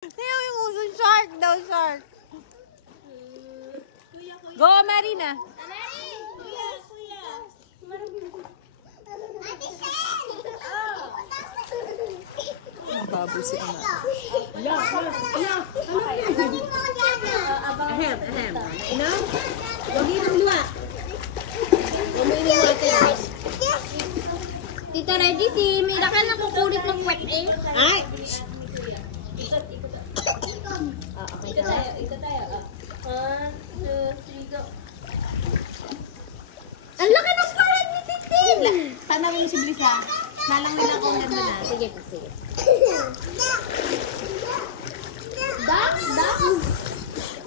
Tingnan mo yung shark daw, shark. Go, Marina. Mababoy si Ama. Ahem. No? Wagi ng luwa. Umiinom mo ito, guys. Tita ready si Miracle na kukulit ng kwet eh. Ay! Okay, ito tayo. 1, 2, 3, go. Ang laki ng parang ni Titin! Tanawin si Blisa. Nalang nila kung ganda na. Sige. Ducks?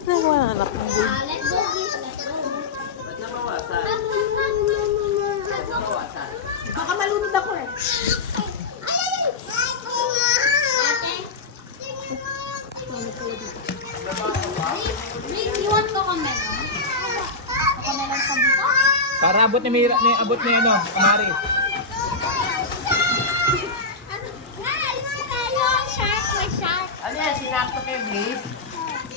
Ay, wala anak ng good. Let's go, please. Let's go. Baka malunod ako eh. Please, you want coconut? Coconut lang sa buka? Para abot ni Mira, abot ni ano, Amari. Shark. Ano yan? Sinakto kay Blaze?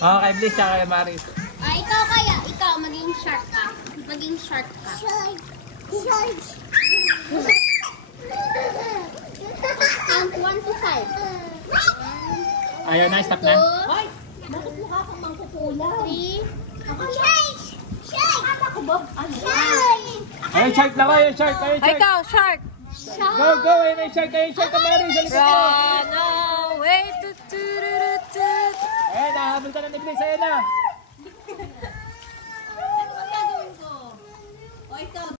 Oo, kay Bliss siya kay Amari. Ikaw kaya, maging shark ka. Maging shark ka. Count 1 to 5. Ayaw na, stop na. 2, bakit mukha kang mangkukula? 3, Ayun, shark na ko, ayun, shark, ayun, Ay, shark. ikaw, shark. Go, ayun, ayun, shark, Amari. Sa likod mo. Run away. Ayun, nahabol ka na ni Bliss, ayun na. ano ba gagawin ko? O ikaw,